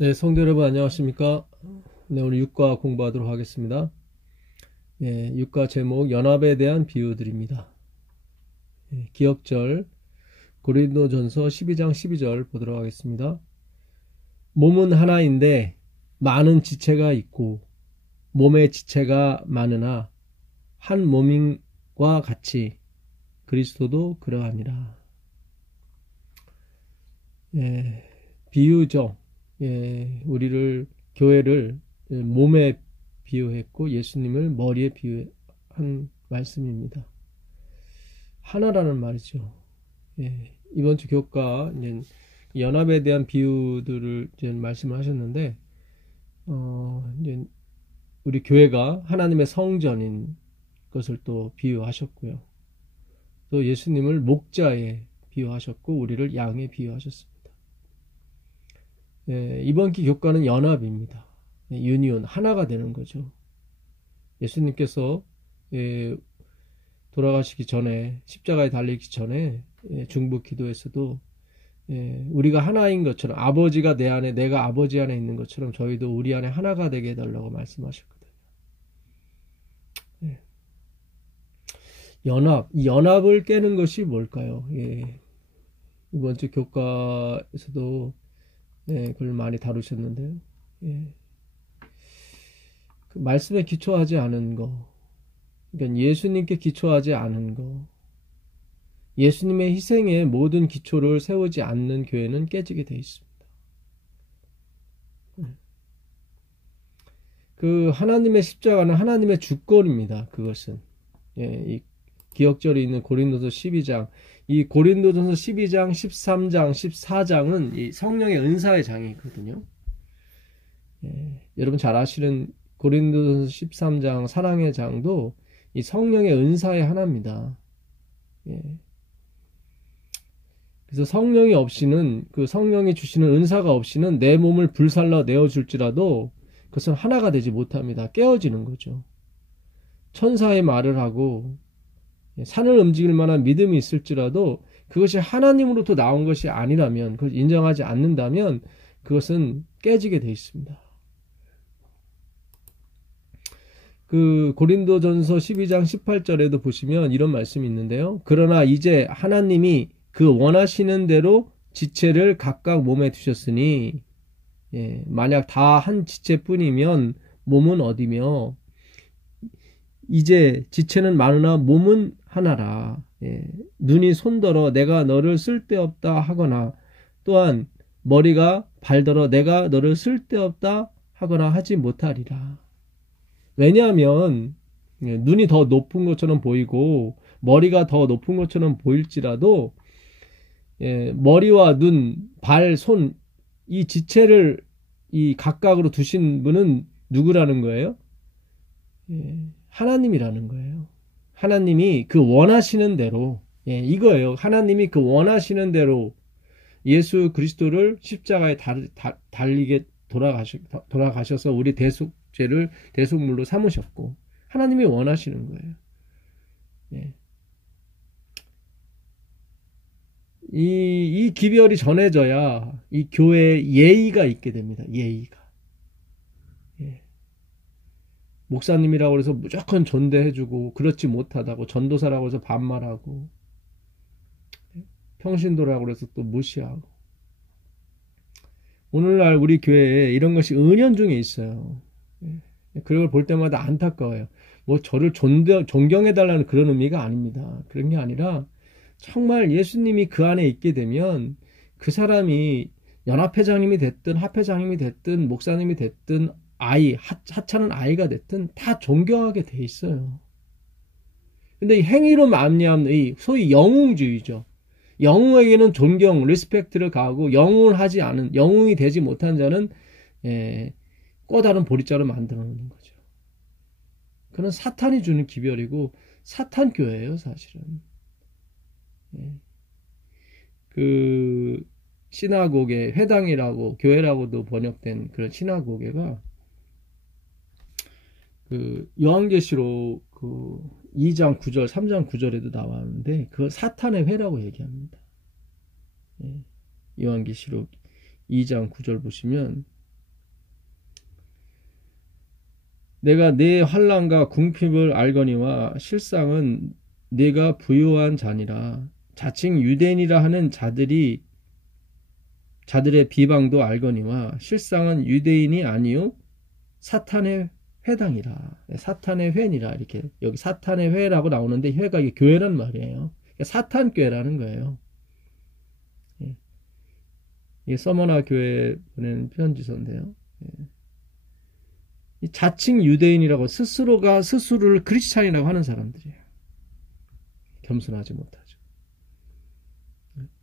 네, 성도 여러분 안녕하십니까? 네, 오늘 육과 공부하도록 하겠습니다. 네, 육과 제목 연합에 대한 비유들입니다. 네, 기억절 고린도전서 12장 12절 보도록 하겠습니다. 몸은 하나인데 많은 지체가 있고 몸의 지체가 많으나 한 몸인과 같이 그리스도도 그러하니라. 비유죠. 우리를 교회를 몸에 비유했고 예수님을 머리에 비유한 말씀입니다. 하나라는 말이죠. 이번 주 교과 연합에 대한 비유들을 이제 말씀을 하셨는데 이제 우리 교회가 하나님의 성전인 것을 또 비유하셨고요. 또 예수님을 목자에 비유하셨고 우리를 양에 비유하셨습니다. 이번 기 교과는 연합입니다. 유니온, 하나가 되는 거죠. 예수님께서 돌아가시기 전에, 십자가에 달리기 전에 중보 기도에서도 우리가 하나인 것처럼, 아버지가 내 안에, 내가 아버지 안에 있는 것처럼 저희도 우리 안에 하나가 되게 해달라고 말씀하셨거든요. 연합, 이 연합을 깨는 것이 뭘까요? 이번 주 교과에서도 그걸 많이 다루셨는데요. 그 말씀에 기초하지 않은 거, 그러니까 예수님께 기초하지 않은 거, 예수님의 희생에 모든 기초를 세우지 않는 교회는 깨지게 되어 있습니다. 그 하나님의 십자가는 하나님의 주권입니다. 그것은 이 기억절이 있는 고린도서 12장, 이 고린도전서 12장, 13장, 14장은 이 성령의 은사의 장이거든요. 여러분 잘 아시는 고린도전서 13장 사랑의 장도 이 성령의 은사의 하나입니다. 그래서 성령이 없이는, 그 성령이 주시는 은사가 없이는 내 몸을 불살라 내어줄지라도 그것은 하나가 되지 못합니다. 깨어지는 거죠. 천사의 말을 하고 산을 움직일 만한 믿음이 있을지라도 그것이 하나님으로부터 나온 것이 아니라면, 그걸 인정하지 않는다면 그것은 깨지게 되어 있습니다. 그 고린도전서 12장 18절에도 보시면 이런 말씀이 있는데요. 그러나 이제 하나님이 그 원하시는 대로 지체를 각각 몸에 두셨으니, 만약 다 한 지체뿐이면 몸은 어디며, 이제 지체는 많으나 몸은 하나라. 눈이 손더러 내가 너를 쓸데없다 하거나, 또한 머리가 발더러 내가 너를 쓸데없다 하거나 하지 못하리라. 왜냐하면 눈이 더 높은 것처럼 보이고 머리가 더 높은 것처럼 보일지라도 머리와 눈, 발, 손, 이 지체를 이 각각으로 두신 분은 누구라는 거예요? 하나님이라는 거예요. 하나님이 그 원하시는 대로, 이거예요. 하나님이 그 원하시는 대로 예수 그리스도를 십자가에 달리게 돌아가셔서 우리 대속죄를 대속물로 삼으셨고, 하나님이 원하시는 거예요. 이 기별이 전해져야 이 교회에 예의가 있게 됩니다. 예의가. 목사님이라고 해서 무조건 존대해주고, 그렇지 못하다고 전도사라고 해서 반말하고, 평신도라고 해서 또 무시하고. 오늘날 우리 교회에 이런 것이 은연중에 있어요. 그걸 볼 때마다 안타까워요. 뭐 저를 존경해달라는 그런 의미가 아닙니다. 그런 게 아니라 정말 예수님이 그 안에 있게 되면 그 사람이 연합회장님이 됐든 합회장님이 됐든 목사님이 됐든 하찮은 아이가 됐든 다 존경하게 돼 있어요. 근데 이 행위로 말미암는 이 소위 영웅주의죠. 영웅에게는 존경, 리스펙트를 가하고 영웅을 하지 않은, 영웅이 되지 못한 자는 꼬다른 보리자로 만들어 놓는 거죠. 그건 사탄이 주는 기별이고 사탄 교회예요, 사실은. 그 시나고게, 회당이라고 교회라고도 번역된 그런 시나고게가 그 요한계시록 그 2장 9절, 3장 9절에도 나왔는데 그 사탄의 회라고 얘기합니다. 요한계시록 2장 9절 보시면 내가 네 환난과 궁핍을 알거니와 실상은 네가 부유한 자니라. 자칭 유대인이라 하는 자들의 비방도 알거니와 실상은 유대인이 아니요 사탄의 회당이라. 사탄의 회니라. 이렇게 여기 사탄의 회라고 나오는데 회가 이게 교회란 말이에요. 사탄 교회라는 거예요. 이게 서머나 교회에 보낸 편지서인데요. 이 자칭 유대인이라고 스스로가 스스로를 크리스찬이라고 하는 사람들이에요. 겸손하지 못하죠.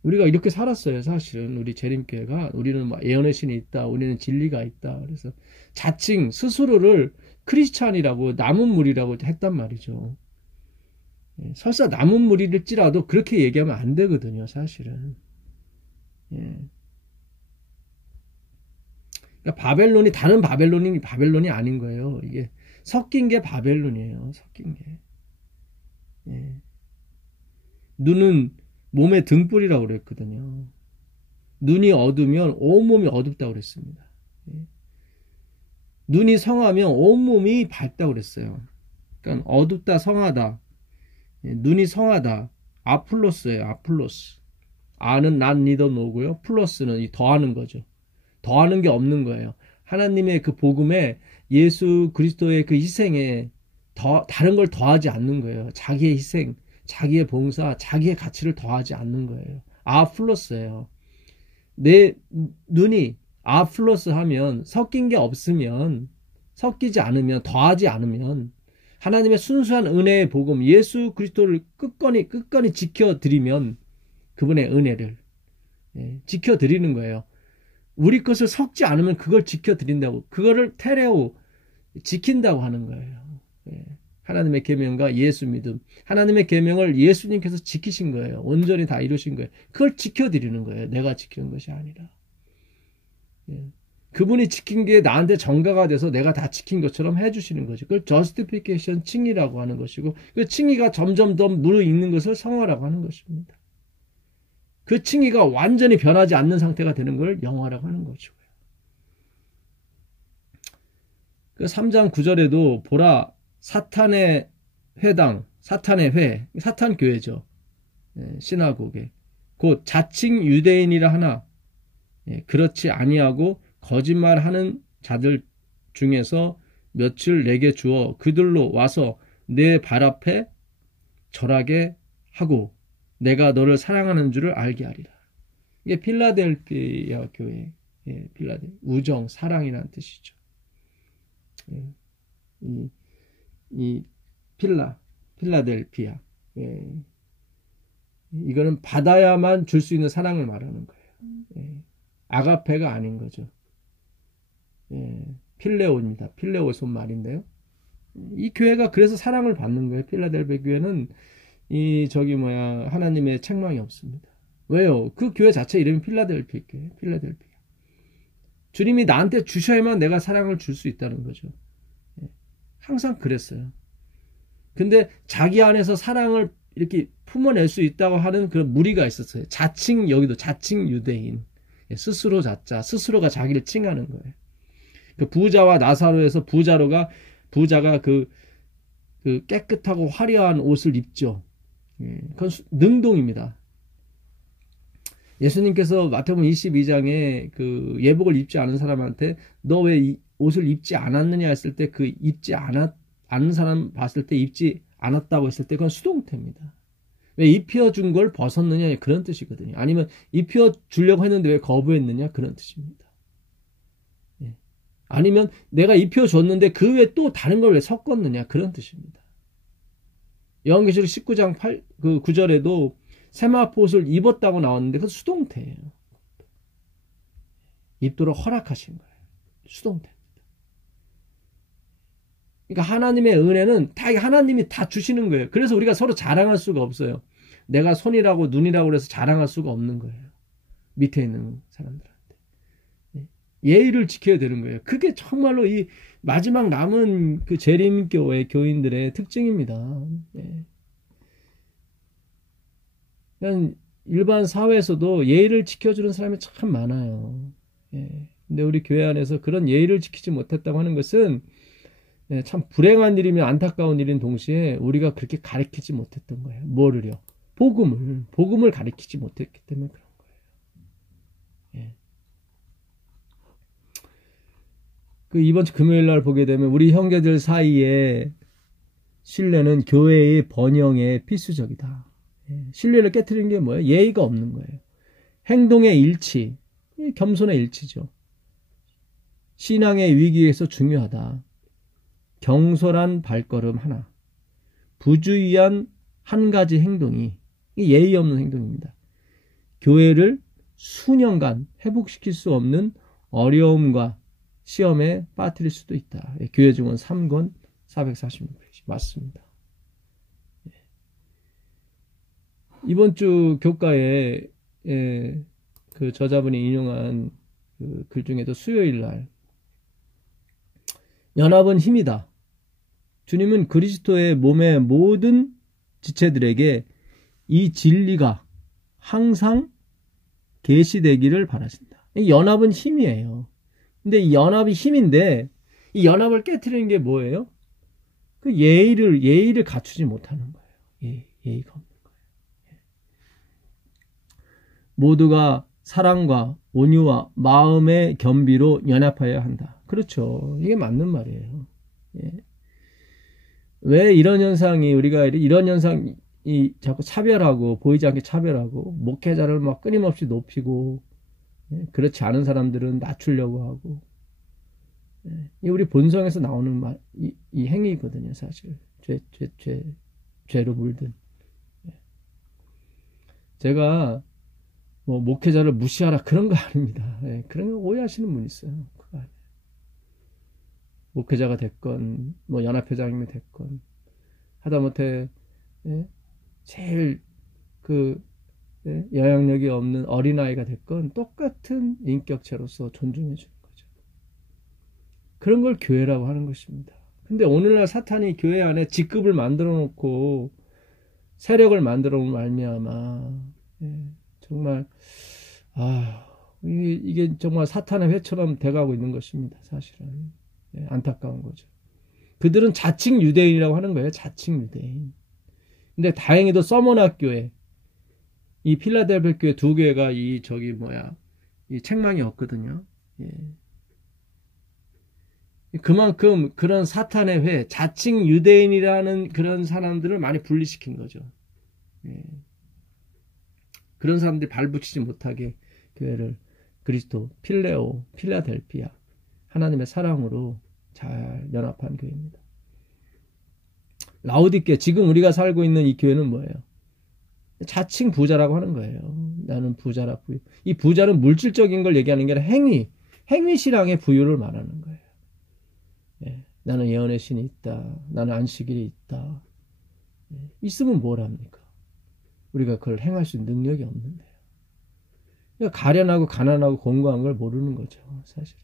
우리가 이렇게 살았어요. 사실은 우리 재림교회가 우리는 예언의 신이 있다. 우리는 진리가 있다. 그래서 자칭 스스로를 크리스찬이라고 남은 무리라고 했단 말이죠. 설사 남은 무리일지라도 그렇게 얘기하면 안 되거든요. 사실은. 그러니까 바벨론이 다른 바벨론이 아닌 거예요. 이게 섞인 게 바벨론이에요. 섞인 게. 눈은 몸의 등불이라고 그랬거든요. 눈이 어두면 온몸이 어둡다고 그랬습니다. 눈이 성하면 온몸이 밝다고 그랬어요. 그러니까 어둡다 성하다. 눈이 성하다. 아플로스예요. 아플로스. 아는 난 리더 노고요. 플러스는 이 더하는 거죠. 더하는 게 없는 거예요. 하나님의 그 복음에 예수 그리스도의 그 희생에 다른 걸 더하지 않는 거예요. 자기의 희생, 자기의 봉사, 자기의 가치를 더하지 않는 거예요. 플러스예요. 내 눈이 플러스 하면 섞인 게 없으면, 섞이지 않으면, 더하지 않으면 하나님의 순수한 은혜의 복음, 예수 그리스도를 끝까지 지켜드리면 그분의 은혜를 지켜드리는 거예요. 우리 것을 섞지 않으면 그걸 지켜드린다고, 그거를 테레오 지킨다고 하는 거예요. 하나님의 계명과 예수 믿음, 하나님의 계명을 예수님께서 지키신 거예요. 온전히 다 이루신 거예요. 그걸 지켜드리는 거예요. 내가 지키는 것이 아니라. 그분이 지킨 게 나한테 전가가 돼서 내가 다 지킨 것처럼 해주시는 거죠. 그걸 justification, 칭의라고 하는 것이고, 그 칭의가 점점 더 무르익는 것을 성화라고 하는 것입니다. 그 칭의가 완전히 변하지 않는 상태가 되는 걸 영화라고 하는 거죠. 그 3장 9절에도 보라 사탄의 회당, 사탄의 회, 사탄 교회죠. 시나고게. 곧 자칭 유대인이라 하나 그렇지 아니하고 거짓말하는 자들 중에서 며칠 내게 주어 그들로 와서 내 발 앞에 절하게 하고 내가 너를 사랑하는 줄을 알게 하리라. 이게 필라델피아 교회, 우정, 사랑이라는 뜻이죠. 이 필라델피아, 이거는 받아야만 줄 수 있는 사랑을 말하는 거예요. 아가페가 아닌 거죠. 필레오입니다. 필레오의 손말인데요. 이 교회가 그래서 사랑을 받는 거예요. 필라델피아 교회는 하나님의 책망이 없습니다. 왜요? 그 교회 자체 이름이 필라델피아 교회, 필라델피아. 주님이 나한테 주셔야만 내가 사랑을 줄 수 있다는 거죠. 항상 그랬어요. 근데 자기 안에서 사랑을 이렇게 품어낼 수 있다고 하는 그런 무리가 있었어요. 여기도 자칭 유대인. 스스로 스스로가 자기를 칭하는 거예요. 그 부자와 나사로에서 부자가 그 깨끗하고 화려한 옷을 입죠. 그건 능동입니다. 예수님께서 마태복음 22장에 그 예복을 입지 않은 사람한테 너 왜 옷을 입지 않았느냐 했을 때 그 입지 않은 사람 봤을 때 입지 않았다고 했을 때 그건 수동태입니다. 왜 입혀준 걸 벗었느냐 그런 뜻이거든요. 아니면 입혀주려고 했는데 왜 거부했느냐 그런 뜻입니다. 아니면 내가 입혀줬는데 그 외에 또 다른 걸 왜 섞었느냐 그런 뜻입니다. 요한계시록 19장 9절에도 세마포옷을 입었다고 나왔는데 그건 수동태예요. 입도록 허락하신 거예요. 수동태. 그러니까 하나님의 은혜는 다 하나님이 다 주시는 거예요. 그래서 우리가 서로 자랑할 수가 없어요. 내가 손이라고 눈이라고 그래서 자랑할 수가 없는 거예요. 밑에 있는 사람들한테. 예의를 지켜야 되는 거예요. 그게 정말로 이 마지막 남은 그 재림교회 교인들의 특징입니다. 그냥 일반 사회에서도 예의를 지켜주는 사람이 참 많아요. 근데 우리 교회 안에서 그런 예의를 지키지 못했다고 하는 것은 참 불행한 일이면 안타까운 일인 동시에 우리가 그렇게 가르치지 못했던 거예요. 뭐를요? 복음을 가르치지 못했기 때문에 그런 거예요. 예. 그 이번 주 금요일 날 보게 되면 우리 형제들 사이에 신뢰는 교회의 번영에 필수적이다. 예. 신뢰를 깨트리는 게 뭐예요? 예의가 없는 거예요. 행동의 일치, 겸손의 일치죠. 신앙의 위기에서 중요하다. 경솔한 발걸음 하나, 부주의한 한 가지 행동이 예의 없는 행동입니다. 교회를 수년간 회복시킬 수 없는 어려움과 시험에 빠뜨릴 수도 있다. 교회 증언 3권 446페이지 맞습니다. 이번 주 교과에 그 저자분이 인용한 그 글 중에도 수요일 날 연합은 힘이다. 주님은 그리스도의 몸의 모든 지체들에게 이 진리가 항상 계시되기를 바라신다. 연합은 힘이에요. 근데 이 연합이 힘인데 이 연합을 깨트리는 게 뭐예요? 그 예의를 갖추지 못하는 거예요. 예의가 없는 거예요. 모두가 사랑과 온유와 마음의 겸비로 연합하여야 한다. 그렇죠. 이게 맞는 말이에요. 예. 왜 이런 현상이 우리가 이런 현상이 자꾸 차별하고 보이지 않게 차별하고 목회자를 막 끊임없이 높이고 그렇지 않은 사람들은 낮추려고 하고 이 우리 본성에서 나오는 이 행위거든요. 사실 죄로 물든 제가 뭐 목회자를 무시하라 그런 거 아닙니다. 그런 거 오해하시는 분 있어요. 그거 아니에요. 목회자가 됐건 뭐 연합회장님이 됐건 하다못해 제일 그 영향력이 없는 어린아이가 됐건 똑같은 인격체로서 존중해 주는 거죠. 그런 걸 교회라고 하는 것입니다. 근데 오늘날 사탄이 교회 안에 직급을 만들어 놓고 세력을 만들어 놓은 말미암아 정말 이게 정말 사탄의 회처럼 돼가고 있는 것입니다. 사실은 안타까운 거죠. 그들은 자칭 유대인이라고 하는 거예요. 자칭 유대인. 근데 다행히도 서머나 교회, 이 필라델피아 교회 두 교회가 이 책망이 없거든요. 그만큼 그런 사탄의 회, 자칭 유대인이라는 그런 사람들을 많이 분리시킨 거죠. 그런 사람들이 발붙이지 못하게 교회를 그리스도, 필레오, 필라델피아 하나님의 사랑으로 잘 연합한 교회입니다. 라오디게 지금 우리가 살고 있는 이 교회는 뭐예요? 자칭 부자라고 하는 거예요. 나는 부자라 부유. 이 부자는 물질적인 걸 얘기하는 게 아니라 행위 신앙의 부유를 말하는 거예요. 나는 예언의 신이 있다. 나는 안식일이 있다. 있으면 뭘 합니까? 우리가 그걸 행할 수 있는 능력이 없는데요. 그러니까 가련하고 가난하고 공고한 걸 모르는 거죠. 사실.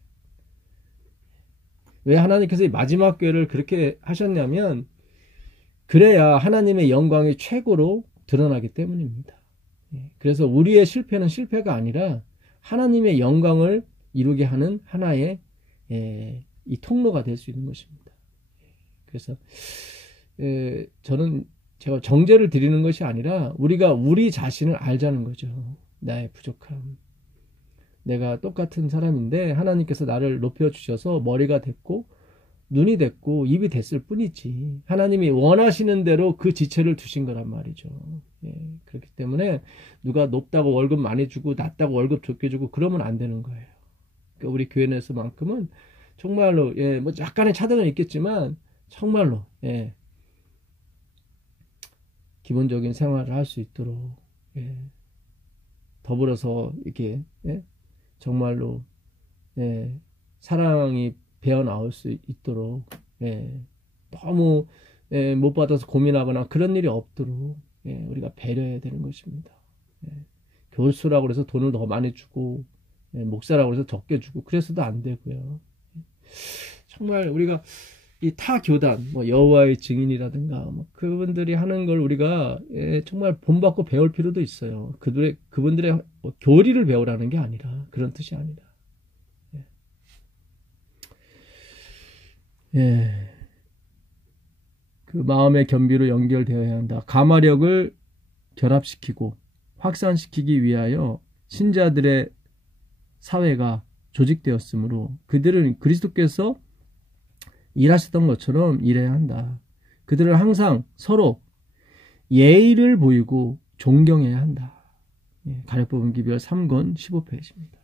왜 하나님께서 이 마지막 교회를 그렇게 하셨냐면 그래야 하나님의 영광이 최고로 드러나기 때문입니다. 그래서 우리의 실패는 실패가 아니라 하나님의 영광을 이루게 하는 하나의 이 통로가 될 수 있는 것입니다. 그래서 저는 제가 정죄를 드리는 것이 아니라 우리가 우리 자신을 알자는 거죠. 나의 부족함. 내가 똑같은 사람인데 하나님께서 나를 높여주셔서 머리가 됐고 눈이 됐고 입이 됐을 뿐이지 하나님이 원하시는 대로 그 지체를 두신 거란 말이죠. 그렇기 때문에 누가 높다고 월급 많이 주고 낮다고 월급 적게 주고 그러면 안 되는 거예요. 그러니까 우리 교회 내에서만큼은 정말로 뭐 약간의 차등은 있겠지만 정말로 기본적인 생활을 할 수 있도록 더불어서 이렇게 정말로 사랑이 배어나올 수 있도록 너무 못 받아서 고민하거나 그런 일이 없도록 우리가 배려해야 되는 것입니다. 교수라고 해서 돈을 더 많이 주고 목사라고 해서 적게 주고 그래서도 안 되고요. 정말 우리가 이 타 교단 뭐 여호와의 증인이라든가 뭐 그분들이 하는 걸 우리가 정말 본받고 배울 필요도 있어요. 그분들의 교리를 배우라는 게 아니라 그런 뜻이 아니라 그 마음의 겸비로 연결되어야 한다. 가마력을 결합시키고 확산시키기 위하여 신자들의 사회가 조직되었으므로 그들은 그리스도께서 일하셨던 것처럼 일해야 한다. 그들은 항상 서로 예의를 보이고 존경해야 한다. 가력법은 기별 3권 15페이지입니다.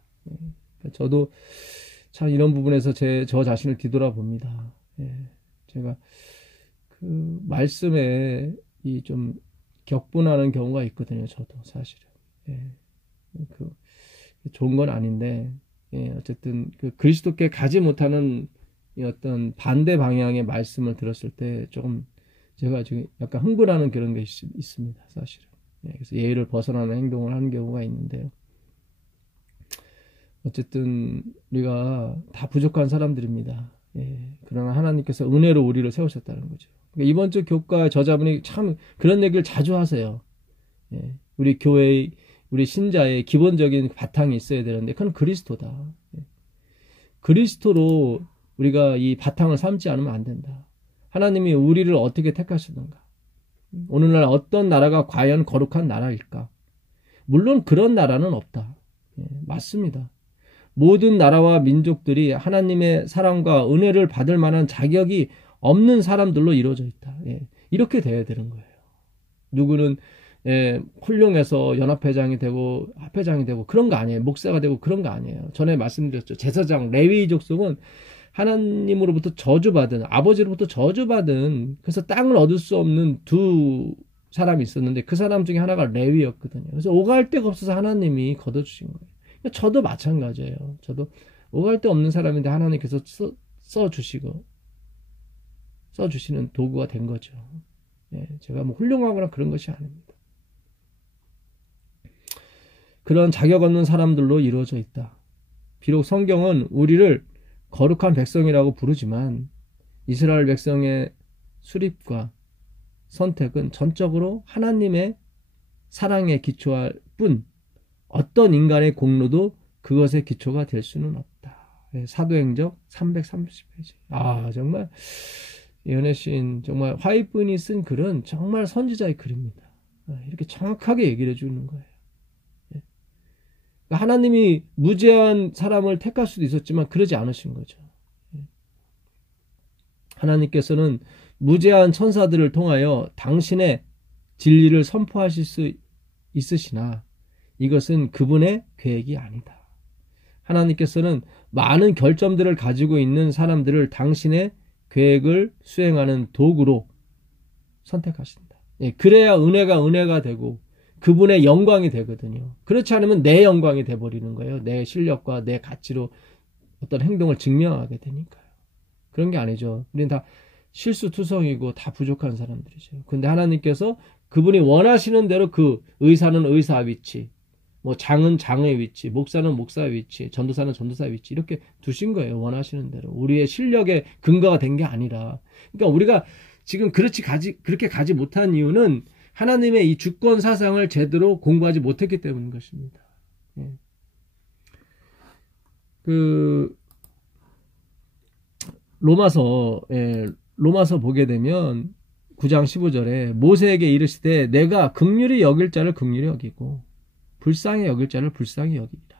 저도 참 이런 부분에서 저 자신을 뒤돌아봅니다. 제가 그 말씀에 이 좀 격분하는 경우가 있거든요. 저도 사실은. 그 좋은 건 아닌데, 어쨌든 그 그리스도께 가지 못하는 이 어떤 반대 방향의 말씀을 들었을 때 조금 제가 지금 약간 흥분하는 그런 게 있습니다. 사실은. 그래서 예의를 벗어나는 행동을 하는 경우가 있는데요. 어쨌든 우리가 다 부족한 사람들입니다. 그러나 하나님께서 은혜로 우리를 세우셨다는 거죠. 그러니까 이번 주 교과 저자분이 참 그런 얘기를 자주 하세요. 우리 교회의 우리 신자의 기본적인 바탕이 있어야 되는데 그건 그리스도다. 그리스도로 우리가 이 바탕을 삼지 않으면 안 된다. 하나님이 우리를 어떻게 택하시는가? 오늘날 어떤 나라가 과연 거룩한 나라일까? 물론 그런 나라는 없다. 맞습니다. 모든 나라와 민족들이 하나님의 사랑과 은혜를 받을 만한 자격이 없는 사람들로 이루어져 있다. 이렇게 돼야 되는 거예요. 누구는 훌륭해서 연합회장이 되고 합회장이 되고 그런 거 아니에요. 목사가 되고 그런 거 아니에요. 전에 말씀드렸죠. 제사장 레위 족속은 하나님으로부터 저주받은, 아버지로부터 저주받은, 그래서 땅을 얻을 수 없는 두 사람이 있었는데 그 사람 중에 하나가 레위였거든요. 그래서 오갈 데가 없어서 하나님이 걷어주신 거예요. 저도 마찬가지예요. 저도 오갈 데 없는 사람인데 하나님께서 써주시는 도구가 된 거죠. 제가 뭐 훌륭하거나 그런 것이 아닙니다. 그런 자격 없는 사람들로 이루어져 있다. 비록 성경은 우리를 거룩한 백성이라고 부르지만 이스라엘 백성의 수립과 선택은 전적으로 하나님의 사랑에 기초할 뿐 어떤 인간의 공로도 그것의 기초가 될 수는 없다. 사도행적 330페이지. 정말 연애 시인 정말 화이트분이 쓴 글은 정말 선지자의 글입니다. 이렇게 정확하게 얘기를 해주는 거예요. 하나님이 무죄한 사람을 택할 수도 있었지만 그러지 않으신 거죠. 하나님께서는 무죄한 천사들을 통하여 당신의 진리를 선포하실 수 있으시나 이것은 그분의 계획이 아니다. 하나님께서는 많은 결점들을 가지고 있는 사람들을 당신의 계획을 수행하는 도구로 선택하신다. 그래야 은혜가 되고 그분의 영광이 되거든요. 그렇지 않으면 내 영광이 돼버리는 거예요. 내 실력과 내 가치로 어떤 행동을 증명하게 되니까요. 그런 게 아니죠. 우리는 다 실수투성이고 다 부족한 사람들이죠. 근데 하나님께서 그분이 원하시는 대로 그 의사는 의사 위치, 뭐 장은 장의 위치, 목사는 목사의 위치, 전도사는 전도사의 위치 이렇게 두신 거예요. 원하시는 대로. 우리의 실력의 근거가 된 게 아니라. 그러니까 우리가 지금 그렇게 가지 못한 이유는 하나님의 이 주권 사상을 제대로 공부하지 못했기 때문인 것입니다. 로마서 보게 되면 9장 15절에 모세에게 이르시되 내가 긍휼히 여길 자를 긍휼히 여기고 불쌍히 여길 자를 불쌍히 여기리라.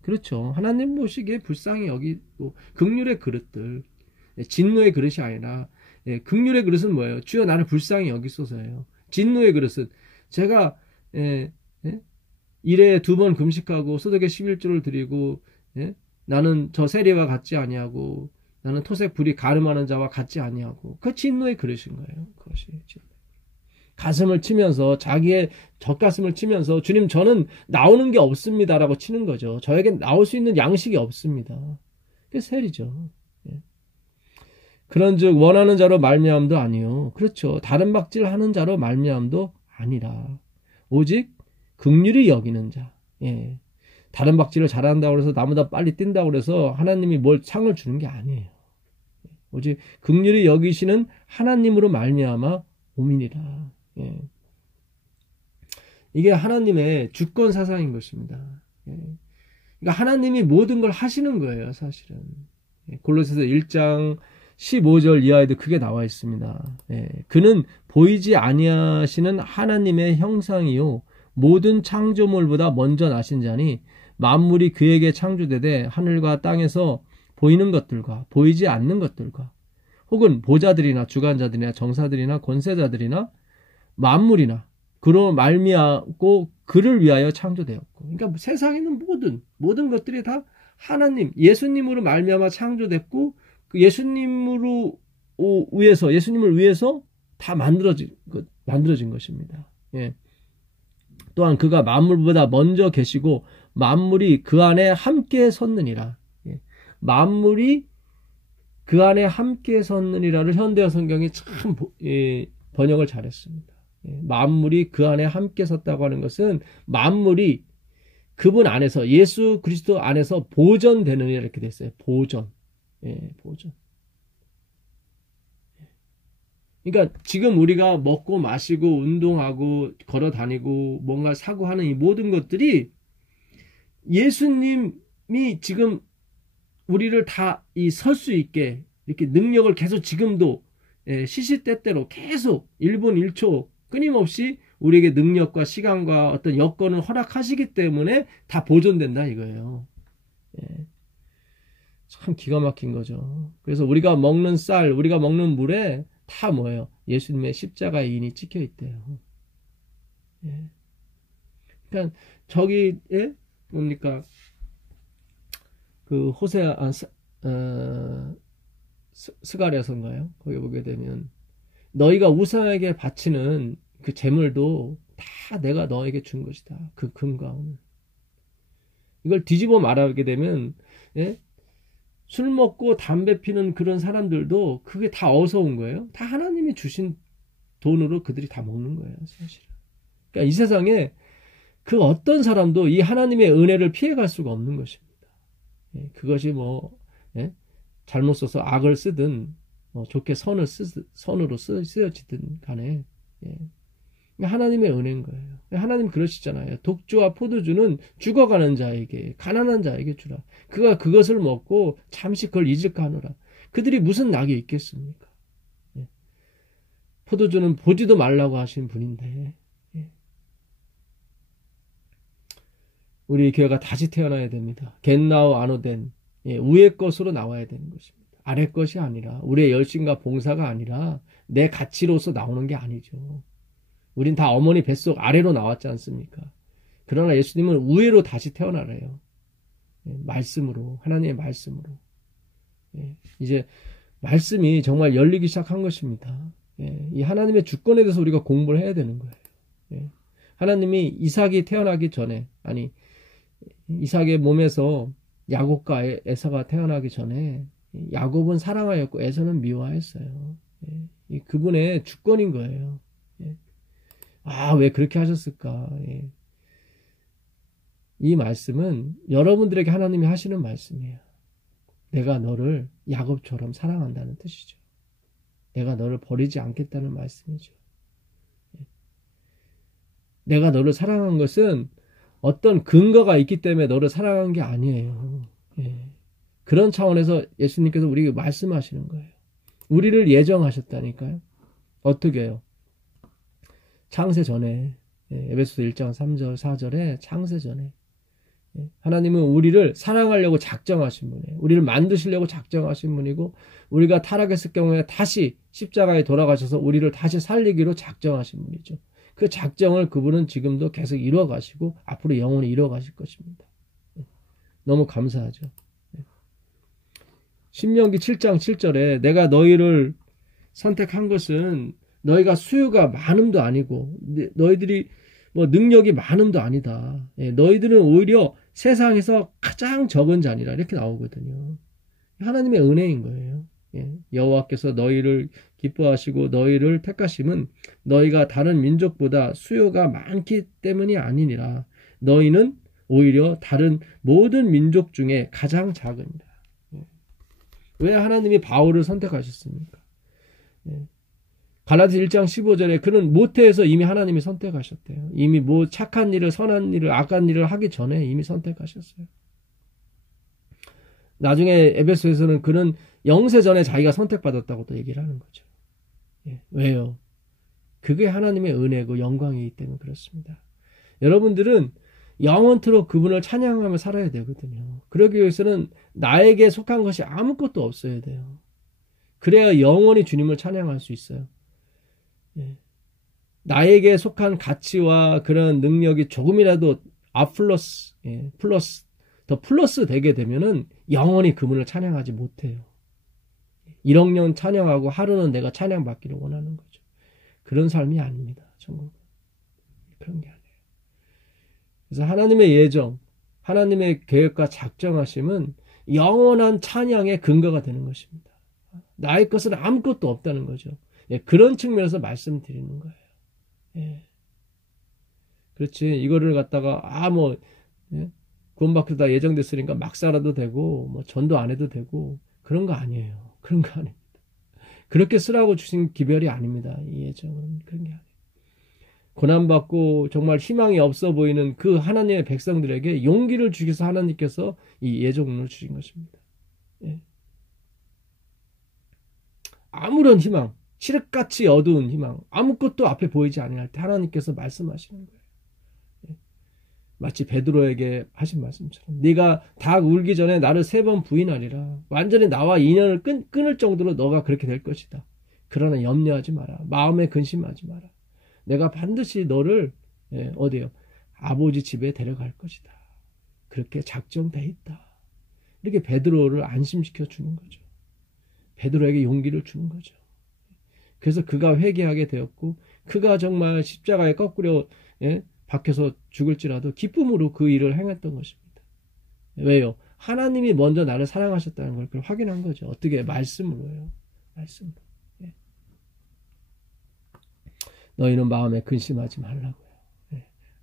그렇죠. 하나님 보시기에 불쌍히 여기고 긍휼의 그릇들, 진노의 그릇이 아니라 긍휼의 그릇은 뭐예요? 주여 나를 불쌍히 여기소서예요. 진노의 그릇은 제가 일에 2번 금식하고 소득의 11조를 드리고 나는 저 세리와 같지 아니하고 나는 토색 불이 가늠하는 자와 같지 아니하고 그 진노의 그릇인 거예요. 그것이 가슴을 치면서 자기의 젖가슴을 치면서 주님 저는 나오는 게 없습니다라고 치는 거죠. 저에게 나올 수 있는 양식이 없습니다. 그게 세리죠. 그런즉 원하는 자로 말미암도 아니요. 그렇죠. 다른 박질하는 자로 말미암도 아니라 오직 긍휼히 여기는 자. 다른 박질을 잘한다고 해서 나보다 빨리 뛴다고 해서 하나님이 뭘 상을 주는 게 아니에요. 오직 긍휼히 여기시는 하나님으로 말미암아 오민이라. 이게 하나님의 주권 사상인 것입니다. 그러니까 하나님이 모든 걸 하시는 거예요, 사실은. 골로새서 1장 15절 이하에도 크게 나와 있습니다. 예, 그는 보이지 아니하시는 하나님의 형상이요 모든 창조물보다 먼저 나신 자니 만물이 그에게 창조되되 하늘과 땅에서 보이는 것들과 보이지 않는 것들과 혹은 보좌들이나 주관자들이나 정사들이나 권세자들이나 만물이나 그로 말미암고 그를 위하여 창조되었고, 그러니까 세상에는 모든 것들이 다 하나님 예수님으로 말미암아 창조됐고 그 예수님을 위해서 다 만들어진 것입니다. 예. 또한 그가 만물보다 먼저 계시고 만물이 그 안에 함께 섰느니라. 예. 만물이 그 안에 함께 섰느니라를 현대어 성경이 참 번역을 잘했습니다. 예. 만물이 그 안에 함께 섰다고 하는 것은 만물이 그분 안에서 예수 그리스도 안에서 보존되느니라 이렇게 됐어요. 보존. 예, 보존. 그러니까 지금 우리가 먹고 마시고 운동하고 걸어 다니고 뭔가 사고 하는 이 모든 것들이 예수님이 지금 우리를 다 설 수 있게 이렇게 능력을 계속 지금도 시시때때로 계속 1분 1초 끊임없이 우리에게 능력과 시간과 어떤 여건을 허락하시기 때문에 다 보존된다 이거예요. 예. 참 기가 막힌 거죠. 그래서 우리가 먹는 쌀, 우리가 먹는 물에 다 뭐예요? 예수님의 십자가의 인이 찍혀 있대요. 예. 그러니까 저기 뭡니까? 그 호세아 스가랴서인가요? 거기 보게 되면 너희가 우상에게 바치는 그 재물도 다 내가 너에게 준 것이다. 그 금과 은. 이걸 뒤집어 말하게 되면 술 먹고 담배 피는 그런 사람들도 그게 다 어디서 온 거예요? 다 하나님이 주신 돈으로 그들이 다 먹는 거예요, 사실은. 그러니까 이 세상에 그 어떤 사람도 이 하나님의 은혜를 피해갈 수가 없는 것입니다. 그것이 잘못 써서 악을 쓰든 좋게 선으로 쓰여지든 간에 하나님의 은혜인 거예요. 하나님 그러시잖아요. 독주와 포도주는 죽어가는 자에게 가난한 자에게 주라. 그가 그것을 먹고 잠시 그걸 잊을까 하노라. 그들이 무슨 낙이 있겠습니까? 포도주는 보지도 말라고 하신 분인데 우리 교회가 다시 태어나야 됩니다. 겟나우 아노덴 위의 것으로 나와야 되는 것입니다. 아래 것이 아니라 우리의 열심과 봉사가 아니라 내 가치로서 나오는 게 아니죠. 우린 다 어머니 뱃속 아래로 나왔지 않습니까? 그러나 예수님은 위로 다시 태어나래요. 말씀으로, 하나님의 말씀으로. 이제 말씀이 정말 열리기 시작한 것입니다. 이 하나님의 주권에 대해서 우리가 공부를 해야 되는 거예요. 하나님이 이삭이 태어나기 전에, 이삭의 몸에서 야곱과 에서가 태어나기 전에 야곱은 사랑하였고 에서는 미워했어요. 그분의 주권인 거예요. 왜 그렇게 하셨을까? 이 말씀은 여러분들에게 하나님이 하시는 말씀이에요. 내가 너를 야곱처럼 사랑한다는 뜻이죠. 내가 너를 버리지 않겠다는 말씀이죠. 내가 너를 사랑한 것은 어떤 근거가 있기 때문에 너를 사랑한 게 아니에요. 그런 차원에서 예수님께서 우리에게 말씀하시는 거예요. 우리를 예정하셨다니까요. 어떻게 해요? 창세 전에 에베소서 1장 3절 4절에 창세 전에 하나님은 우리를 사랑하려고 작정하신 분이에요. 우리를 만드시려고 작정하신 분이고 우리가 타락했을 경우에 다시 십자가에 돌아가셔서 우리를 다시 살리기로 작정하신 분이죠. 그 작정을 그분은 지금도 계속 이루어가시고 앞으로 영원히 이루어가실 것입니다. 너무 감사하죠. 신명기 7장 7절에 내가 너희를 선택한 것은 너희가 수요가 많음도 아니고 너희들이 능력이 많음도 아니다. 너희들은 오히려 세상에서 가장 적은 자니라 이렇게 나오거든요. 하나님의 은혜인 거예요. 여호와께서 너희를 기뻐하시고 너희를 택하심은 너희가 다른 민족보다 수요가 많기 때문이 아니니라. 너희는 오히려 다른 모든 민족 중에 가장 작으니라. 왜 하나님이 바울을 선택하셨습니까? 갈라디아 1장 15절에 그는 모태에서 이미 하나님이 선택하셨대요. 이미 착한 일을 선한 일을 악한 일을 하기 전에 이미 선택하셨어요. 나중에 에베소에서는 그는 영세 전에 자기가 선택받았다고 또 얘기를 하는 거죠. 예, 왜요? 그게 하나님의 은혜고 영광이기 때문에 그렇습니다. 여러분들은 영원토록 그분을 찬양하며 살아야 되거든요. 그러기 위해서는 나에게 속한 것이 아무것도 없어야 돼요. 그래야 영원히 주님을 찬양할 수 있어요. 예. 나에게 속한 가치와 그런 능력이 조금이라도 플러스, 더 플러스 되게 되면은 영원히 그분을 찬양하지 못해요. 1억 년 찬양하고 하루는 내가 찬양받기를 원하는 거죠. 그런 삶이 아닙니다. 천국은. 그런 게 아니에요. 그래서 하나님의 예정, 하나님의 계획과 작정하심은 영원한 찬양의 근거가 되는 것입니다. 나의 것은 아무것도 없다는 거죠. 예, 그런 측면에서 말씀드리는 거예요. 예. 그렇지. 이거를 갖다가, 예? 구원받기로 다 예정됐으니까 막 살아도 되고, 뭐, 전도 안 해도 되고, 그런 거 아니에요. 그런 거 아닙니다. 그렇게 쓰라고 주신 기별이 아닙니다. 이 예정은 그런 게 아니에요. 고난받고 정말 희망이 없어 보이는 그 하나님의 백성들에게 용기를 주기 위해서 하나님께서 이 예정론을 주신 것입니다. 예. 아무런 희망, 칠흑같이 어두운 희망, 아무것도 앞에 보이지 않을 때 하나님께서 말씀하시는 거예요. 예. 마치 베드로에게 하신 말씀처럼 네가 닭 울기 전에 나를 3번 부인하리라. 완전히 나와 인연을 끊을 정도로 너가 그렇게 될 것이다. 그러나 염려하지 마라. 마음에 근심하지 마라. 내가 반드시 너를 어디요? 아버지 집에 데려갈 것이다. 그렇게 작정돼 있다. 이렇게 베드로를 안심시켜 주는 거죠. 베드로에게 용기를 주는 거죠. 그래서 그가 회개하게 되었고 그가 정말 십자가에 거꾸로 박혀서 죽을지라도 기쁨으로 그 일을 행했던 것입니다. 왜요? 하나님이 먼저 나를 사랑하셨다는 걸 확인한 거죠. 어떻게? 말씀으로요. 말씀으로. 너희는 마음에 근심하지 말라고요.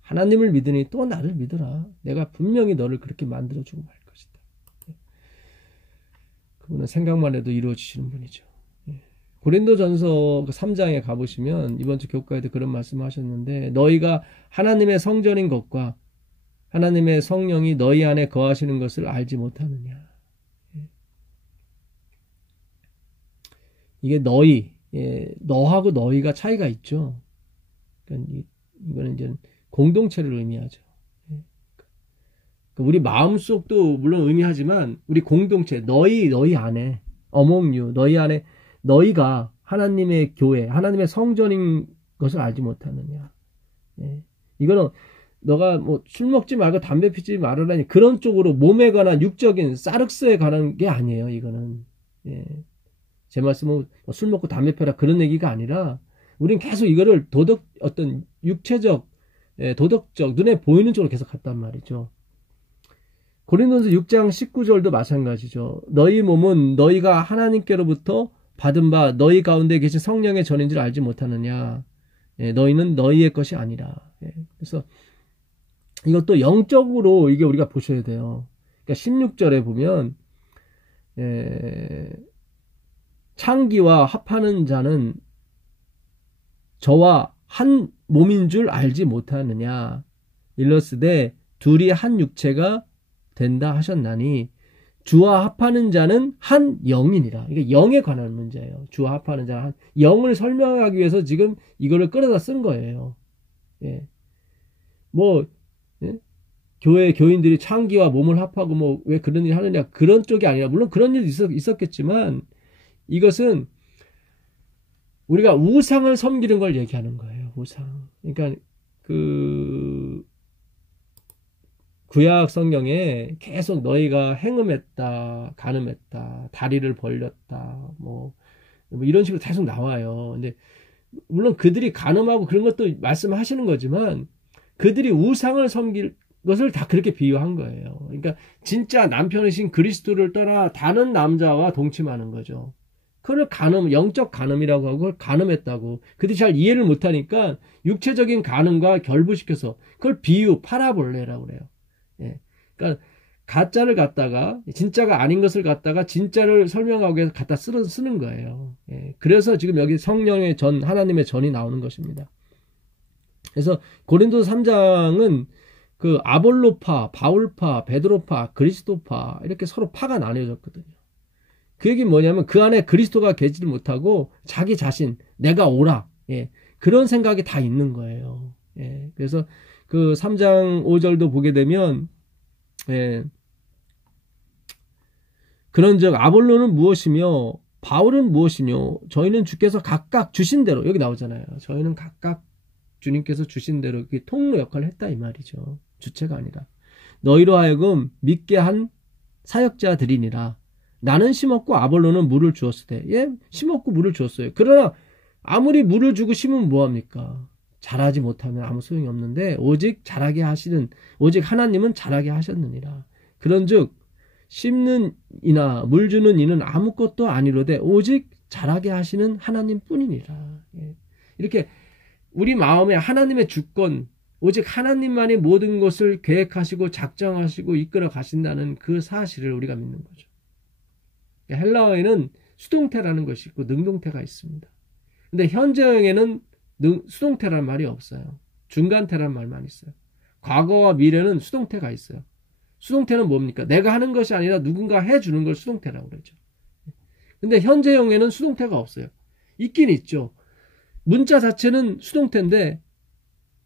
하나님을 믿으니 또 나를 믿어라. 내가 분명히 너를 그렇게 만들어주고 말 것이다. 그분은 생각만 해도 이루어지시는 분이죠. 고린도전서 3장에 가보시면 이번 주 교과에도 그런 말씀을 하셨는데 너희가 하나님의 성전인 것과 하나님의 성령이 너희 안에 거하시는 것을 알지 못하느냐. 이게 너희, 너하고 너희가 차이가 있죠. 그러니까 이거는 이제 공동체를 의미하죠. 우리 마음속도 물론 의미하지만 우리 공동체, 너희 안에, among you, 너희 안에 너희가 하나님의 교회, 하나님의 성전인 것을 알지 못하느냐. 이거는 너가 뭐 술 먹지 말고 담배 피지 말으라니 그런 쪽으로 몸에 관한 육적인 사륵스에 관한 게 아니에요. 이거는. 제 말씀은 술 먹고 담배 펴라 그런 얘기가 아니라 우린 계속 이거를 어떤 육체적, 도덕적, 눈에 보이는 쪽으로 계속 갔단 말이죠. 고린도전서 6장 19절도 마찬가지죠. 너희 몸은 너희가 하나님께로부터 받은 바 너희 가운데 계신 성령의 전인 줄 알지 못하느냐. 너희는 너희의 것이 아니라. 그래서 이것도 영적으로 이게 우리가 보셔야 돼요. 그러니까 16절에 보면 창기와 합하는 자는 저와 한 몸인 줄 알지 못하느냐. 일러스되 둘이 한 육체가 된다 하셨나니 주와 합하는 자는 한 영이니라. 이게 영에 관한 문제예요. 주와 합하는 자는 한 영을 설명하기 위해서 지금 이거를 끌어다 쓴 거예요. 교회 교인들이 창기와 몸을 합하고 뭐 왜 그런 일 하느냐 그런 쪽이 아니라 물론 그런 일도 있었겠지만 이것은 우리가 우상을 섬기는 걸 얘기하는 거예요. 우상. 그러니까 그 구약 성경에 계속 너희가 행음했다, 간음했다, 다리를 벌렸다, 뭐 이런 식으로 계속 나와요. 근데 물론 그들이 간음하고 그런 것도 말씀하시는 거지만 그들이 우상을 섬길 것을 다 그렇게 비유한 거예요. 그러니까 진짜 남편이신 그리스도를 떠나 다른 남자와 동침하는 거죠. 그걸 영적 간음이라고 하고 그걸 간음했다고. 그들이 잘 이해를 못하니까 육체적인 간음과 결부시켜서 그걸 파라볼레라고 그래요. 그러니까 가짜를 갖다가 진짜가 아닌 것을 갖다가 진짜를 설명하기 위해서 갖다 쓰는 거예요. 그래서 지금 여기 성령의 전, 하나님의 전이 나오는 것입니다. 그래서 고린도서 3장은 그 아볼로파, 바울파, 베드로파, 그리스도파 이렇게 서로 파가 나뉘어졌거든요. 그 얘기는 뭐냐면 그 안에 그리스도가 계지를 못하고 자기 자신, 내가 옳아. 예. 그런 생각이 다 있는 거예요. 예. 그래서 그 3장 5절도 보게 되면 예. 그런즉 아볼로는 무엇이며 바울은 무엇이뇨? 저희는 주께서 각각 주신 대로 여기 나오잖아요. 저희는 각각 주님께서 주신 대로 통로 역할을 했다 이 말이죠. 주체가 아니라 너희로 하여금 믿게 한 사역자들이니라. 나는 심었고 아볼로는 물을 주었으되 예 심었고 물을 주었어요. 그러나 아무리 물을 주고 심으면 뭐합니까? 자라지 못하면 아무 소용이 없는데 오직 자라게 하시는 오직 하나님은 자라게 하셨느니라. 그런즉 심는 이나 물 주는 이는 아무것도 아니로되 오직 자라게 하시는 하나님뿐이니라. 예. 이렇게 우리 마음에 하나님의 주권 오직 하나님만이 모든 것을 계획하시고 작정하시고 이끌어 가신다는 그 사실을 우리가 믿는 거죠. 헬라어에는 수동태라는 것이 있고 능동태가 있습니다. 근데 현재형에는 수동태란 말이 없어요. 중간태란 말만 있어요. 과거와 미래는 수동태가 있어요. 수동태는 뭡니까? 내가 하는 것이 아니라 누군가 해주는 걸 수동태라고 그러죠. 근데 현재형에는 수동태가 없어요. 있긴 있죠. 문자 자체는 수동태인데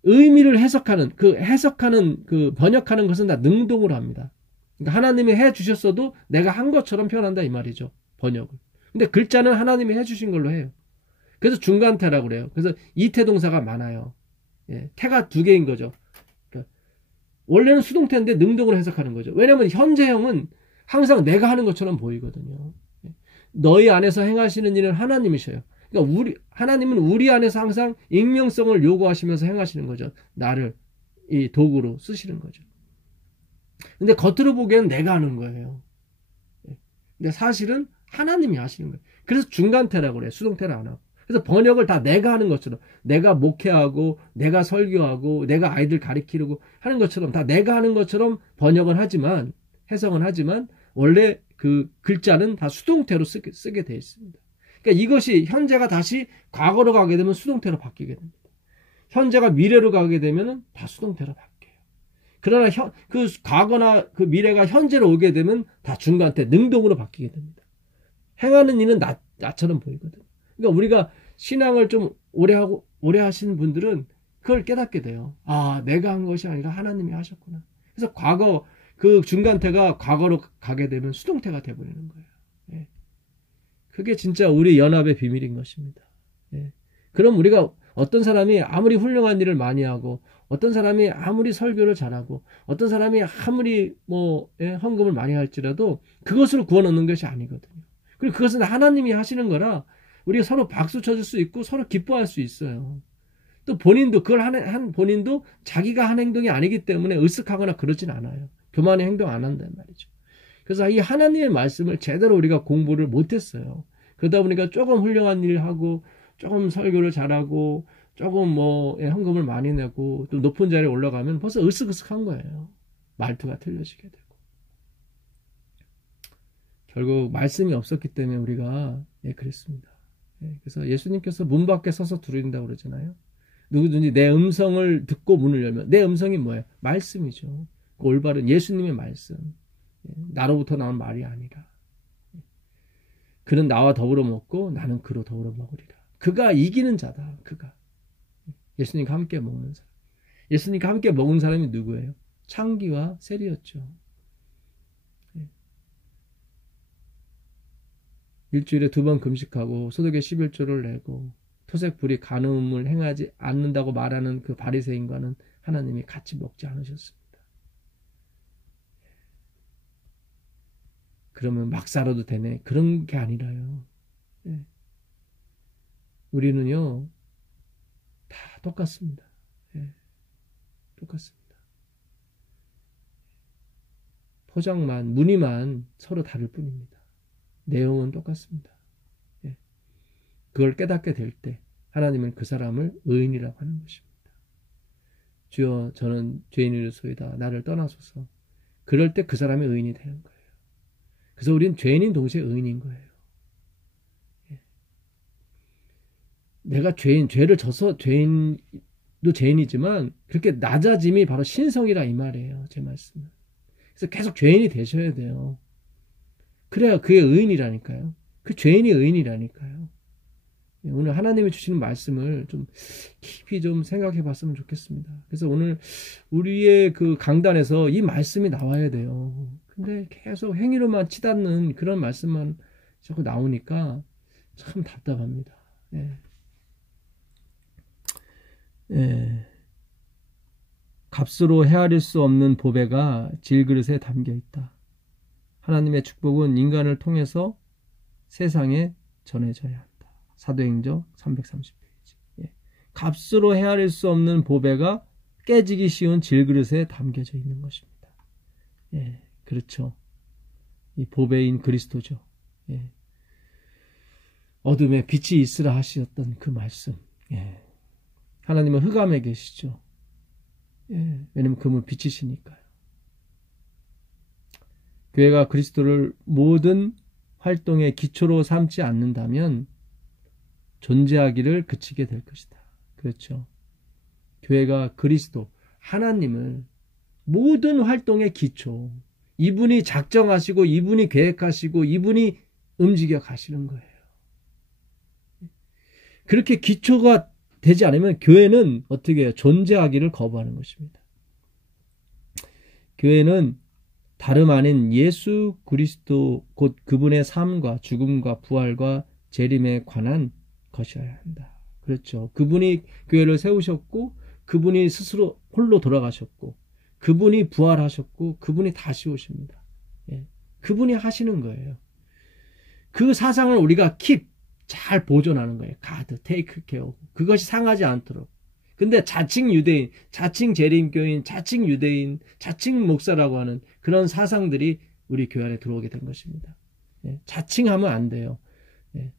의미를 해석하는 그 번역하는 것은 다 능동으로 합니다. 그러니까 하나님이 해주셨어도 내가 한 것처럼 표현한다 이 말이죠. 번역을. 근데 글자는 하나님이 해주신 걸로 해요. 그래서 중간태라고 그래요. 그래서 이태 동사가 많아요. 예, 태가 두 개인 거죠. 그러니까 원래는 수동태인데 능동으로 해석하는 거죠. 왜냐하면 현재형은 항상 내가 하는 것처럼 보이거든요. 너희 안에서 행하시는 일은 하나님이셔요. 그러니까 하나님은 우리 안에서 항상 익명성을 요구하시면서 행하시는 거죠. 나를 이 도구로 쓰시는 거죠. 근데 겉으로 보기에는 내가 하는 거예요. 근데 사실은 하나님이 하시는 거예요. 그래서 중간태라고 그래요. 수동태를 안 하고. 그래서 번역을 다 내가 하는 것처럼 내가 목회하고 내가 설교하고 내가 아이들 가르치려고 하는 것처럼 다 내가 하는 것처럼 번역은 하지만 해석은 하지만 원래 그 글자는 다 수동태로 쓰게 되어 있습니다. 그러니까 이것이 현재가 다시 과거로 가게 되면 수동태로 바뀌게 됩니다. 현재가 미래로 가게 되면 다 수동태로 바뀌어요. 그러나 그 과거나 그 미래가 현재로 오게 되면 다 중간태 능동으로 바뀌게 됩니다. 행하는 이는 나처럼 보이거든요. 그러니까 우리가 신앙을 좀 오래 하시는 분들은 그걸 깨닫게 돼요. 아, 내가 한 것이 아니라 하나님이 하셨구나. 그래서 과거 그 중간태가 과거로 가게 되면 수동태가 되어버리는 거예요. 예. 그게 진짜 우리 연합의 비밀인 것입니다. 예. 그럼 우리가 어떤 사람이 아무리 훌륭한 일을 많이 하고 어떤 사람이 아무리 설교를 잘하고 어떤 사람이 아무리 헌금을 많이 할지라도 그것을 구원 얻는 것이 아니거든요. 그리고 그것은 하나님이 하시는 거라 우리가 서로 박수 쳐줄 수 있고 서로 기뻐할 수 있어요. 또 본인도 그걸 한 본인도 자기가 한 행동이 아니기 때문에 으쓱하거나 그러진 않아요. 교만의 행동 안 한단 말이죠. 그래서 이 하나님의 말씀을 제대로 우리가 공부를 못했어요. 그러다 보니까 조금 훌륭한 일을 하고 조금 설교를 잘하고 조금 헌금을 많이 내고 또 높은 자리에 올라가면 벌써 으쓱으쓱한 거예요. 말투가 틀려지게 되고. 결국 말씀이 없었기 때문에 우리가 그랬습니다. 그래서 예수님께서 문 밖에 서서 두드린다고 그러잖아요. 누구든지 내 음성을 듣고 문을 열면 내 음성이 뭐예요? 말씀이죠. 올바른 예수님의 말씀. 나로부터 나온 말이 아니라. 그는 나와 더불어 먹고 나는 그로 더불어 먹으리라. 그가 이기는 자다. 그가. 예수님과 함께 먹는 사람. 예수님과 함께 먹은 사람이 누구예요? 창기와 세리였죠. 일주일에 2번 금식하고 소득의 11조를 내고 토색 불이 간음을 행하지 않는다고 말하는 그 바리새인과는 하나님이 같이 먹지 않으셨습니다. 그러면 막 살아도 되네. 그런 게 아니라요. 우리는요 다 똑같습니다. 똑같습니다. 포장만 무늬만 서로 다를 뿐입니다. 내용은 똑같습니다. 그걸 깨닫게 될 때 하나님은 그 사람을 의인이라고 하는 것입니다. 주여 저는 죄인이로소이다. 나를 떠나소서. 그럴 때 그 사람이 의인이 되는 거예요. 그래서 우리는 죄인인 동시에 의인인 거예요. 내가 죄를 져서 죄인도 죄인이지만 그렇게 낮아짐이 바로 신성이라 이 말이에요. 제 말씀은. 그래서 계속 죄인이 되셔야 돼요. 그래야 그게 의인이라니까요. 그 죄인이 의인이라니까요. 오늘 하나님이 주시는 말씀을 좀 깊이 좀 생각해 봤으면 좋겠습니다. 그래서 오늘 우리의 그 강단에서 이 말씀이 나와야 돼요. 근데 계속 행위로만 치닫는 그런 말씀만 자꾸 나오니까 참 답답합니다. 예. 예. 값으로 헤아릴 수 없는 보배가 질그릇에 담겨 있다. 하나님의 축복은 인간을 통해서 세상에 전해져야 한다. 사도행전 330페이지. 예. 값으로 헤아릴 수 없는 보배가 깨지기 쉬운 질그릇에 담겨져 있는 것입니다. 예. 그렇죠. 이 보배인 그리스도죠. 예. 어둠에 빛이 있으라 하셨던 그 말씀. 예. 하나님은 흑암에 계시죠. 예. 왜냐면 그분 빛이시니까요. 교회가 그리스도를 모든 활동의 기초로 삼지 않는다면 존재하기를 그치게 될 것이다. 그렇죠. 교회가 그리스도, 하나님을 모든 활동의 기초, 이분이 작정하시고 이분이 계획하시고 이분이 움직여 가시는 거예요. 그렇게 기초가 되지 않으면 교회는 어떻게 해요? 존재하기를 거부하는 것입니다. 교회는 다름 아닌 예수 그리스도 곧 그분의 삶과 죽음과 부활과 재림에 관한 것이어야 한다. 그렇죠. 그분이 교회를 세우셨고 그분이 스스로 홀로 돌아가셨고 그분이 부활하셨고 그분이 다시 오십니다. 예. 그분이 하시는 거예요. 그 사상을 우리가 잘 보존하는 거예요. 가드, 테이크 케어. 그것이 상하지 않도록. 근데 자칭 유대인, 자칭 재림교인, 자칭 유대인, 자칭 목사라고 하는 그런 사상들이 우리 교회 안에 들어오게 된 것입니다. 예. 자칭하면 안 돼요. 예.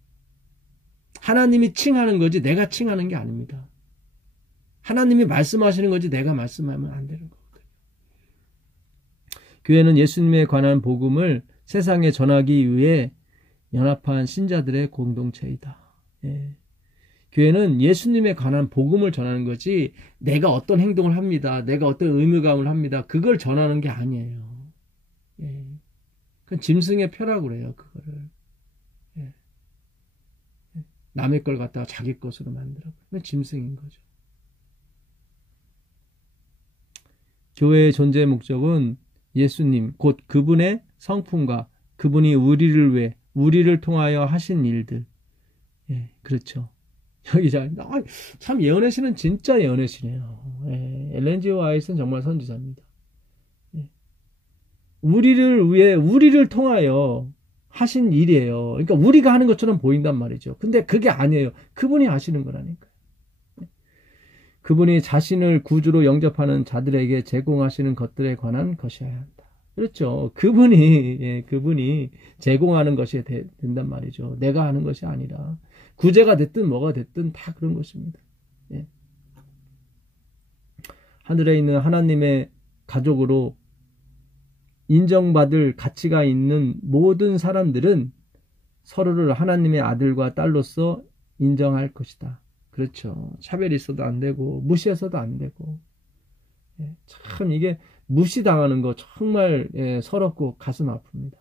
하나님이 칭하는 거지 내가 칭하는 게 아닙니다. 하나님이 말씀하시는 거지 내가 말씀하면 안 되는 거거든요. 교회는 예수님에 관한 복음을 세상에 전하기 위해 연합한 신자들의 공동체이다. 예. 교회는 예수님에 관한 복음을 전하는 거지 내가 어떤 행동을 합니다. 내가 어떤 의무감을 합니다. 그걸 전하는 게 아니에요. 예. 그건 짐승의 표라고 그래요. 그거를. 예. 남의 걸 갖다가 자기 것으로 만들어. 그건 짐승인 거죠. 교회의 존재의 목적은 예수님 곧 그분의 성품과 그분이 우리를 통하여 하신 일들. 예, 그렇죠. 여기 참 예언의 신은 진짜 예언의 신이에요. 예, 엘렌 G. 화이트는 정말 선지자입니다. 예. 우리를 통하여 하신 일이에요. 그러니까 우리가 하는 것처럼 보인단 말이죠. 근데 그게 아니에요. 그분이 하시는 거라니까요. 그분이 자신을 구주로 영접하는 자들에게 제공하시는 것들에 관한 것이어야 한다. 그렇죠. 그분이 제공하는 것이 된단 말이죠. 내가 하는 것이 아니라. 구제가 됐든 뭐가 됐든 다 그런 것입니다. 예. 하늘에 있는 하나님의 가족으로 인정받을 가치가 있는 모든 사람들은 서로를 하나님의 아들과 딸로서 인정할 것이다. 그렇죠. 차별이 있어도 안 되고 무시해서도 안 되고. 예. 참 이게 무시당하는 거 정말 서럽고 가슴 아픕니다.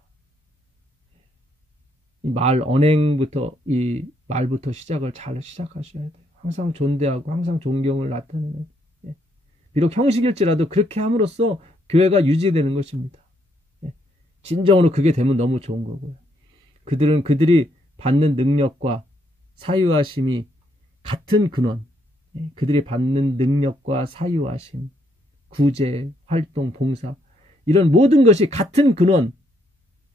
이 언행부터 이 말부터 시작을 잘 시작하셔야 돼요. 항상 존대하고 항상 존경을 나타내는. 예. 비록 형식일지라도 그렇게 함으로써 교회가 유지되는 것입니다. 예. 진정으로 그게 되면 너무 좋은 거고요. 그들이 받는 능력과 사유하심이 같은 근원. 예. 그들이 받는 능력과 사유하심, 구제, 활동, 봉사 이런 모든 것이 같은 근원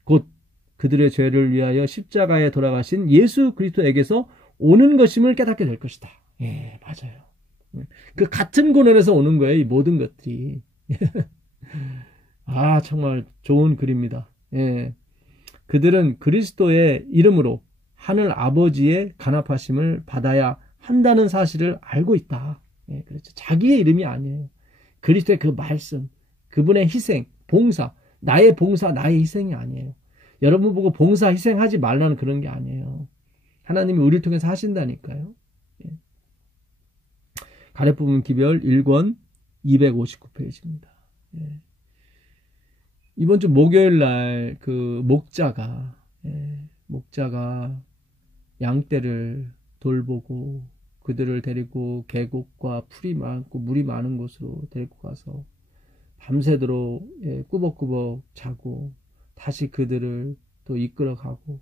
곧 그들의 죄를 위하여 십자가에 돌아가신 예수 그리스도에게서 오는 것임을 깨닫게 될 것이다. 예, 맞아요. 그 같은 근원에서 오는 거예요. 이 모든 것들이. 아, 정말 좋은 글입니다. 예. 그들은 그리스도의 이름으로 하늘 아버지의 간합하심을 받아야 한다는 사실을 알고 있다. 예, 그렇죠. 자기의 이름이 아니에요. 그리스도의 그 말씀, 그분의 희생, 봉사, 나의 봉사, 나의 희생이 아니에요. 여러분 보고 봉사, 희생하지 말라는 그런 게 아니에요. 하나님이 우리를 통해서 하신다니까요. 예. 가래부분 기별 1권 259페이지입니다. 예. 이번 주 목요일 날 그 목자가 양떼를 돌보고 그들을 데리고 계곡과 풀이 많고 물이 많은 곳으로 데리고 가서 밤새도록 꾸벅꾸벅 자고 다시 그들을 또 이끌어가고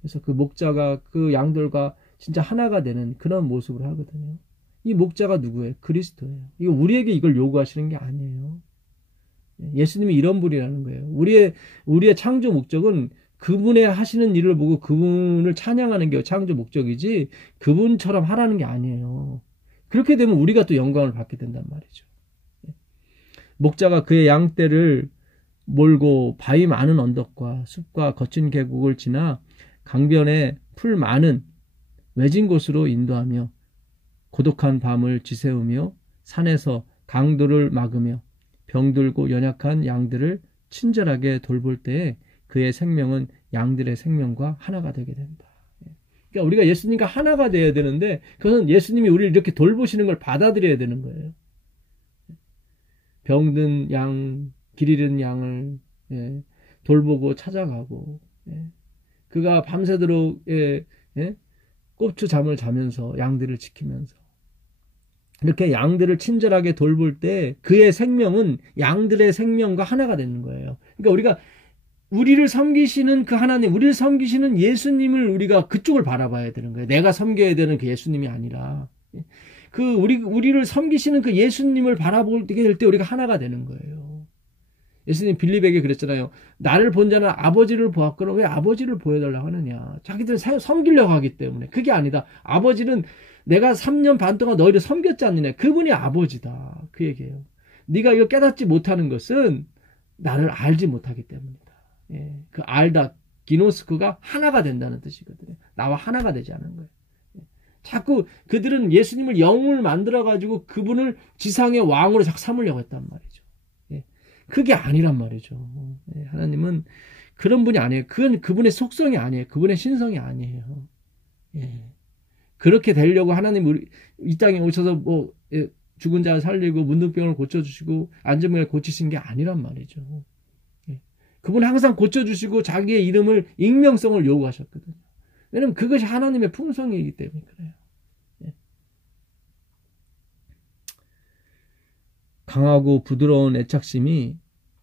그래서 그 목자가 그 양들과 진짜 하나가 되는 그런 모습을 하거든요. 이 목자가 누구예요? 그리스도예요. 이거 우리에게 이걸 요구하시는 게 아니에요. 예수님이 이런 분이라는 거예요. 우리의 창조 목적은 그분의 하시는 일을 보고 그분을 찬양하는 게 창조 목적이지 그분처럼 하라는 게 아니에요. 그렇게 되면 우리가 또 영광을 받게 된단 말이죠. 목자가 그의 양떼를 몰고 바위 많은 언덕과 숲과 거친 계곡을 지나 강변에 풀 많은 외진 곳으로 인도하며 고독한 밤을 지새우며 산에서 강도를 막으며 병들고 연약한 양들을 친절하게 돌볼 때에 그의 생명은 양들의 생명과 하나가 되게 된다. 그러니까 우리가 예수님과 하나가 되어야 되는데 그것은 예수님이 우리를 이렇게 돌보시는 걸 받아들여야 되는 거예요. 병든 양, 길 잃은 양을 돌보고 찾아가고 그가 밤새도록 꼽추 잠을 자면서 양들을 지키면서 이렇게 양들을 친절하게 돌볼 때 그의 생명은 양들의 생명과 하나가 되는 거예요. 그러니까 우리를 섬기시는 그 하나님, 우리를 섬기시는 예수님을 우리가 그쪽을 바라봐야 되는 거예요. 내가 섬겨야 되는 그 예수님이 아니라 우리를 섬기시는 그 예수님을 바라보게 될 때 우리가 하나가 되는 거예요. 예수님 빌립에게 그랬잖아요. 나를 본 자는 아버지를 보았거나 왜 아버지를 보여달라고 하느냐. 자기들 섬기려고 하기 때문에. 그게 아니다. 아버지는 내가 3년 반 동안 너희를 섬겼지 않느냐. 그분이 아버지다. 그 얘기예요. 네가 이거 깨닫지 못하는 것은 나를 알지 못하기 때문이다. 그 알다, 기노스크가 하나가 된다는 뜻이거든요. 나와 하나가 되지 않은 거예요. 자꾸 그들은 예수님을 영을 만들어가지고 그분을 지상의 왕으로 자꾸 삼으려고 했단 말이죠. 그게 아니란 말이죠. 하나님은 그런 분이 아니에요. 그건 그분의 속성이 아니에요. 그분의 신성이 아니에요. 그렇게 되려고 하나님 이 땅에 오셔서 죽은 자 살리고 문둥병을 고쳐주시고 안전병을 고치신 게 아니란 말이죠. 그분은 항상 고쳐주시고 자기의 이름을 익명성을 요구하셨거든요. 왜냐하면 그것이 하나님의 풍성이기 때문에 그래요. 강하고 부드러운 애착심이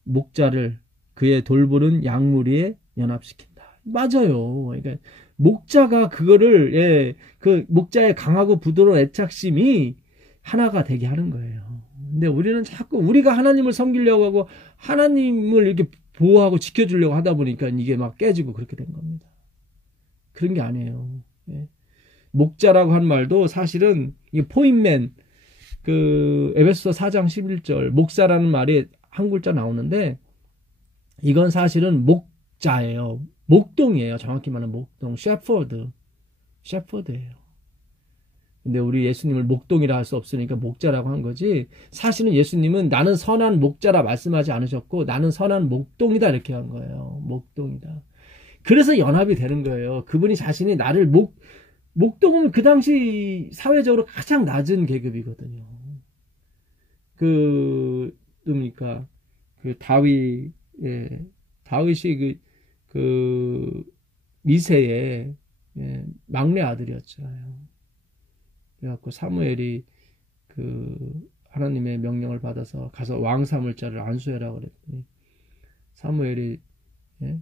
목자를 그의 돌보는 양무리에 연합시킨다. 맞아요. 그러니까 목자가 그거를 그 목자의 강하고 부드러운 애착심이 하나가 되게 하는 거예요. 근데 우리는 자꾸 우리가 하나님을 섬기려고 하고 하나님을 이렇게 보호하고 지켜주려고 하다 보니까 이게 막 깨지고 그렇게 된 겁니다. 그런 게 아니에요. 목자라고 한 말도 사실은 이 포인맨 그 에베소서 4장 11절 목사라는 말이 한 글자 나오는데 이건 사실은 목자예요. 목동이에요. 정확히 말하면 목동, 셰퍼드예요. 근데 우리 예수님을 목동이라 할 수 없으니까 목자라고 한 거지 사실은 예수님은 나는 선한 목자라 말씀하지 않으셨고 나는 선한 목동이다 이렇게 한 거예요. 목동이다. 그래서 연합이 되는 거예요. 그분이 자신이 나를 목동은 그 당시 사회적으로 가장 낮은 계급이거든요. 뭡니까? 다윗이 미세의 막내 아들이었잖아요. 그래갖고 사무엘이 하나님의 명령을 받아서 가서 왕 삼을 자를 안수해라 그랬더니 사무엘이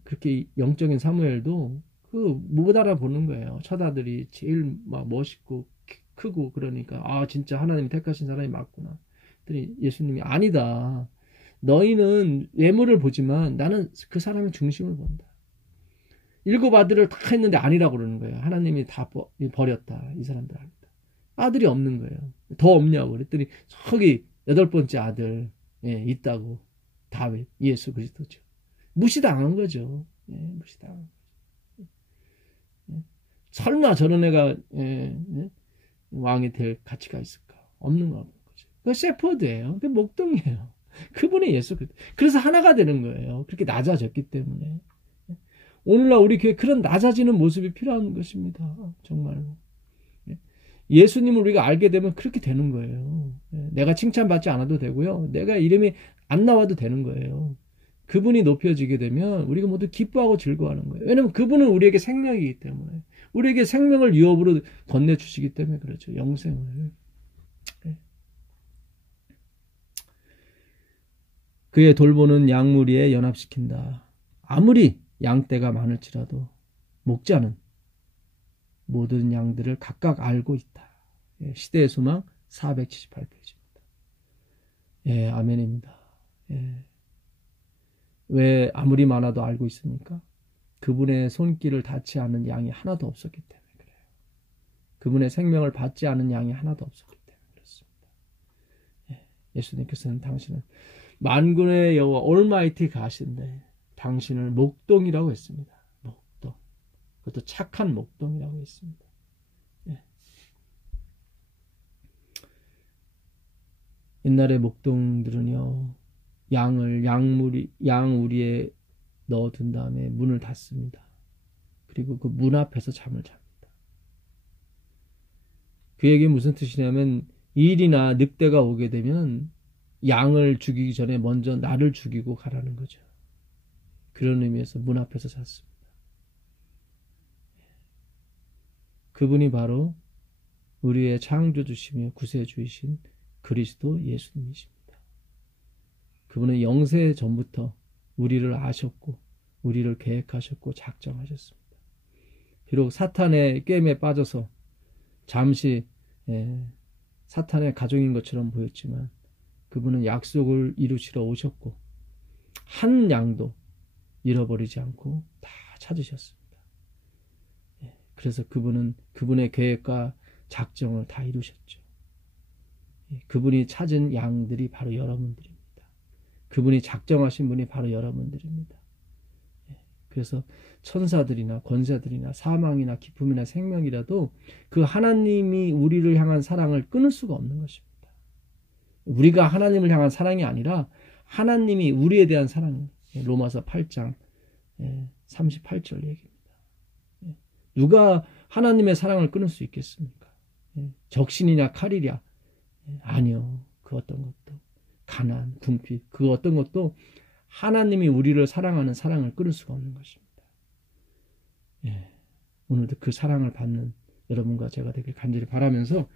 그렇게 영적인 사무엘도 못 알아보는 거예요. 첫 아들이 제일 막 멋있고 크고 그러니까 진짜 하나님이 택하신 사람이 맞구나. 그랬더니 예수님이 아니다. 너희는 외모를 보지만 나는 그 사람의 중심을 본다. 7 아들을 다 했는데 아니라고 그러는 거예요. 하나님이 다 버렸다. 이 사람들 합니다. 아들이 없는 거예요. 더 없냐고 그랬더니 저기 8번째 아들 있다고. 다윗, 예수 그리스도죠. 무시당한 거죠. 무시당한 거죠. 설마 저런 애가 왕이 될 가치가 있을까? 없는 거죠. 그 셰퍼드예요. 그 목동이에요. 그분이 예수 그리스도. 그래서 하나가 되는 거예요. 그렇게 낮아졌기 때문에. 오늘날 우리 교회 그런 낮아지는 모습이 필요한 것입니다. 정말로. 예수님을 우리가 알게 되면 그렇게 되는 거예요. 내가 칭찬받지 않아도 되고요. 내가 이름이 안 나와도 되는 거예요. 그분이 높여지게 되면 우리가 모두 기뻐하고 즐거워하는 거예요. 왜냐하면 그분은 우리에게 생명이기 때문에, 우리에게 생명을 유업으로 건네주시기 때문에 그렇죠. 영생을. 그의 돌보는 양무리에 연합시킨다. 아무리 양떼가 많을지라도 목자는 모든 양들을 각각 알고 있다. 시대의 소망 478페이지입니다. 예, 아멘입니다. 예. 왜 아무리 많아도 알고 있습니까? 그분의 손길을 닿지 않은 양이 하나도 없었기 때문에 그래요. 그분의 생명을 받지 않은 양이 하나도 없었기 때문에 그렇습니다. 예, 예수님께서는 당신은 만군의 여호와 올마이티 가신데 당신을 목동이라고 했습니다. 목동. 그것도 착한 목동이라고 했습니다. 예. 옛날의 목동들은요, 양 우리에 넣어둔 다음에 문을 닫습니다. 그리고 그 문 앞에서 잠을 잡니다. 그 얘기 무슨 뜻이냐면, 일이나 늑대가 오게 되면 양을 죽이기 전에 먼저 나를 죽이고 가라는 거죠. 그런 의미에서 문 앞에서 잤습니다. 그분이 바로 우리의 창조주시며 구세주이신 그리스도 예수님이십니다. 그분은 영세 전부터 우리를 아셨고 우리를 계획하셨고 작정하셨습니다. 비록 사탄의 꿰매에 빠져서 잠시 사탄의 가족인 것처럼 보였지만 그분은 약속을 이루시러 오셨고 한 양도 잃어버리지 않고 다 찾으셨습니다. 그래서 그분은 그분의 계획과 작정을 다 이루셨죠. 그분이 찾은 양들이 바로 여러분들입니다. 그분이 작정하신 분이 바로 여러분들입니다. 그래서 천사들이나 권세들이나 사망이나 기쁨이나 생명이라도 그 하나님이 우리를 향한 사랑을 끊을 수가 없는 것입니다. 우리가 하나님을 향한 사랑이 아니라 하나님이 우리에 대한 사랑. 로마서 8장 38절 얘기입니다. 누가 하나님의 사랑을 끊을 수 있겠습니까? 적신이냐 칼이랴? 아니요. 그 어떤 것도. 가난, 궁핍, 그 어떤 것도 하나님이 우리를 사랑하는 사랑을 끊을 수가 없는 것입니다. 오늘도 그 사랑을 받는 여러분과 제가 되길 간절히 바라면서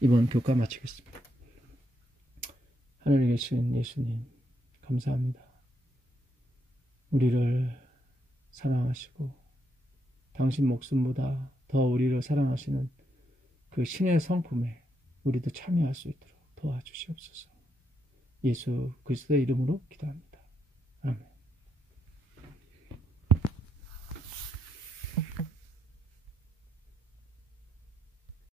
이번 교과 마치겠습니다. 하늘에 계신 예수님 감사합니다. 우리를 사랑하시고 당신 목숨보다 더 우리를 사랑하시는 그 신의 성품에 우리도 참여할 수 있도록 도와주시옵소서. 예수 그리스도의 이름으로 기도합니다. 아멘.